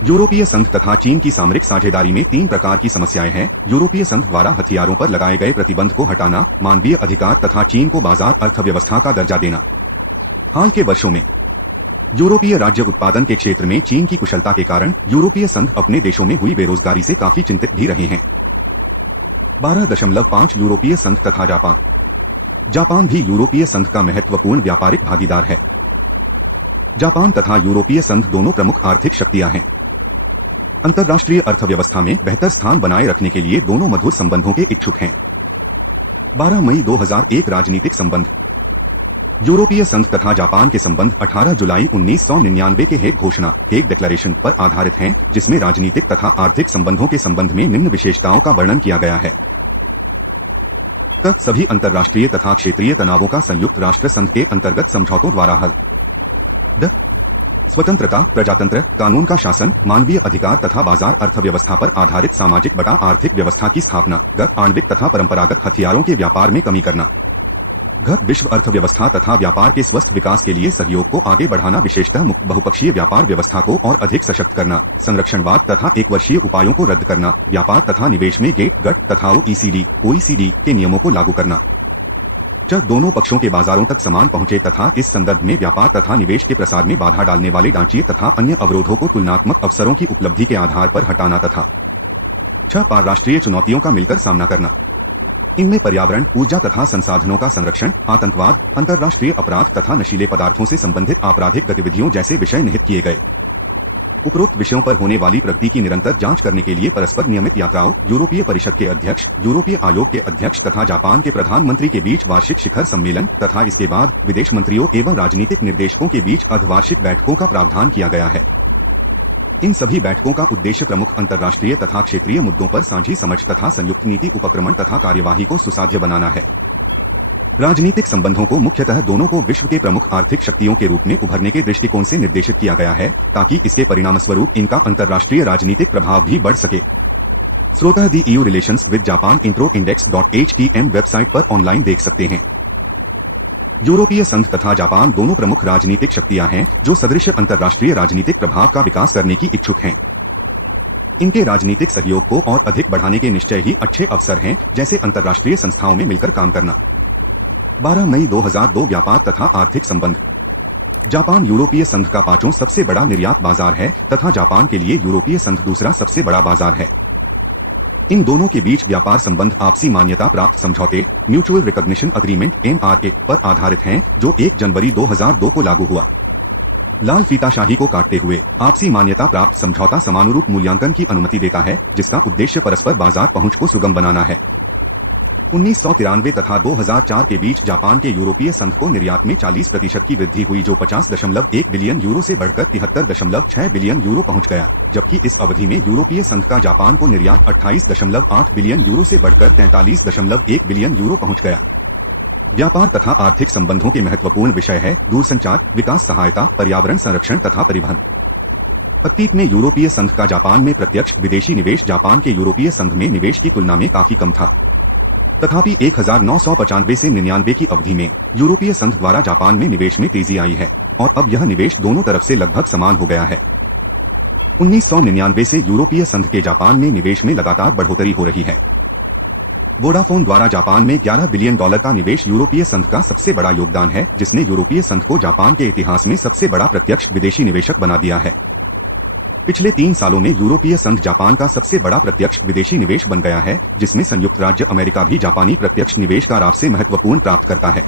यूरोपीय संघ तथा चीन की सामरिक साझेदारी में 3 प्रकार की समस्याएं हैं। यूरोपीय संघ द्वारा हथियारों पर लगाए गए प्रतिबंध को हटाना, मानवीय अधिकार तथा चीन को बाजार अर्थव्यवस्था का दर्जा देना। हाल के वर्षों में यूरोपीय राज्य उत्पादन के क्षेत्र में चीन की कुशलता के कारण यूरोपीय संघ अपने देशों में हुई बेरोजगारी से काफी चिंतित भी रहे हैं। 12.5 यूरोपीय संघ तथा जापान भी यूरोपीय संघ का महत्वपूर्ण व्यापारिक भागीदार है। जापान तथा यूरोपीय संघ दोनों प्रमुख आर्थिक शक्तियां हैं। अंतर्राष्ट्रीय अर्थव्यवस्था में बेहतर स्थान बनाए रखने के लिए दोनों मधुर संबंधों के इच्छुक हैं। 12 मई 2001 राजनीतिक संबंध। यूरोपीय संघ तथा जापान के संबंध 18 जुलाई 1999 के हेग घोषणा हेग डिक्लेरेशन पर आधारित हैं, जिसमें राजनीतिक तथा आर्थिक संबंधों के संबंध में निम्न विशेषताओं का वर्णन किया गया है। सभी अंतर्राष्ट्रीय तथा क्षेत्रीय तनावों का संयुक्त राष्ट्र संघ के अंतर्गत समझौतों द्वारा हल। स्वतंत्रता, प्रजातंत्र, कानून का शासन, मानवीय अधिकार तथा बाजार अर्थव्यवस्था पर आधारित सामाजिक बटा आर्थिक व्यवस्था की स्थापना। आणविक तथा परंपरागत हथियारों के व्यापार में कमी करना। विश्व अर्थव्यवस्था तथा व्यापार के स्वस्थ विकास के लिए सहयोग को आगे बढ़ाना, विशेषतः मुक्त बहुपक्षीय व्यापार व्यवस्था को और अधिक सशक्त करना। संरक्षणवाद तथा एक वर्षीय उपायों को रद्द करना। व्यापार तथा निवेश में गट तथा OECD के नियमों को लागू करना। दोनों पक्षों के बाजारों तक समान पहुंचे तथा इस संदर्भ में व्यापार तथा निवेश के प्रसार में बाधा डालने वाले ढांचे तथा अन्य अवरोधों को तुलनात्मक अवसरों की उपलब्धि के आधार पर हटाना तथा पारराष्ट्रीय चुनौतियों का मिलकर सामना करना। इनमें पर्यावरण, ऊर्जा तथा संसाधनों का संरक्षण, आतंकवाद, अंतर्राष्ट्रीय अपराध तथा नशीले पदार्थों से संबंधित आपराधिक गतिविधियों जैसे विषय निहित किए गए। उपरोक्त विषयों पर होने वाली प्रगति की निरंतर जांच करने के लिए परस्पर नियमित यात्राओं, यूरोपीय परिषद के अध्यक्ष, यूरोपीय आयोग के अध्यक्ष तथा जापान के प्रधानमंत्री के बीच वार्षिक शिखर सम्मेलन तथा इसके बाद विदेश मंत्रियों एवं राजनीतिक निर्देशकों के बीच अर्धवार्षिक बैठकों का प्रावधान किया गया है। इन सभी बैठकों का उद्देश्य प्रमुख अंतर्राष्ट्रीय तथा क्षेत्रीय मुद्दों पर साझी समझ तथा संयुक्त नीति उपक्रमण तथा कार्यवाही को सुसाध्य बनाना है। राजनीतिक संबंधों को मुख्यतः दोनों को विश्व के प्रमुख आर्थिक शक्तियों के रूप में उभरने के दृष्टिकोण से निर्देशित किया गया है, ताकि इसके परिणामस्वरूप इनका अंतर्राष्ट्रीय राजनीतिक प्रभाव भी बढ़ सके। स्रोत दी EU relations with Japan introindex.htm website पर ऑनलाइन देख सकते हैं। यूरोपीय संघ तथा जापान दोनों प्रमुख राजनीतिक शक्तियां हैं जो सदृश अंतर्राष्ट्रीय राजनीतिक प्रभाव का विकास करने की इच्छुक हैं। इनके राजनीतिक सहयोग को और अधिक बढ़ाने के निश्चय ही अच्छे अवसर हैं, जैसे अंतर्राष्ट्रीय संस्थाओं में मिलकर काम करना। 12 मई 2002 व्यापार तथा आर्थिक संबंध। जापान यूरोपीय संघ का 5वां सबसे बड़ा निर्यात बाजार है तथा जापान के लिए यूरोपीय संघ दूसरा सबसे बड़ा बाजार है। इन दोनों के बीच व्यापार संबंध आपसी मान्यता प्राप्त समझौते म्यूचुअल रिकॉग्निशन एग्रीमेंट MRA पर आधारित हैं, जो 1 जनवरी 2002 को लागू हुआ। लाल फीताशाही को काटते हुए आपसी मान्यता प्राप्त समझौता समानुरूप मूल्यांकन की अनुमति देता है, जिसका उद्देश्य परस्पर बाजार पहुंच को सुगम बनाना है। 1993 तथा 2004 के बीच जापान के यूरोपीय संघ को निर्यात में 40% की वृद्धि हुई, जो 50.1 बिलियन यूरो से बढ़कर 73.6 बिलियन यूरो पहुंच गया, जबकि इस अवधि में यूरोपीय संघ का जापान को निर्यात 28.8 बिलियन यूरो से बढ़कर 43.1 बिलियन यूरो पहुंच गया। व्यापार तथा आर्थिक संबंधों के महत्वपूर्ण विषय है दूरसंचार, विकास सहायता, पर्यावरण संरक्षण तथा परिवहन। अतीत में यूरोपीय संघ का जापान में प्रत्यक्ष विदेशी निवेश जापान के यूरोपीय संघ में निवेश की तुलना में काफी कम था। तथापि 1995 से 99 की अवधि में यूरोपीय संघ द्वारा जापान में निवेश में तेजी आई है और अब यह निवेश दोनों तरफ से लगभग समान हो गया है। 1999 से यूरोपीय संघ के जापान में निवेश में लगातार बढ़ोतरी हो रही है। वोडाफोन द्वारा जापान में $11 बिलियन का निवेश यूरोपीय संघ का सबसे बड़ा योगदान है, जिसने यूरोपीय संघ को जापान के इतिहास में सबसे बड़ा प्रत्यक्ष विदेशी निवेशक बना दिया है। पिछले 3 सालों में यूरोपीय संघ जापान का सबसे बड़ा प्रत्यक्ष विदेशी निवेश बन गया है, जिसमें संयुक्त राज्य अमेरिका भी जापानी प्रत्यक्ष निवेश का राब से महत्वपूर्ण प्राप्त करता है।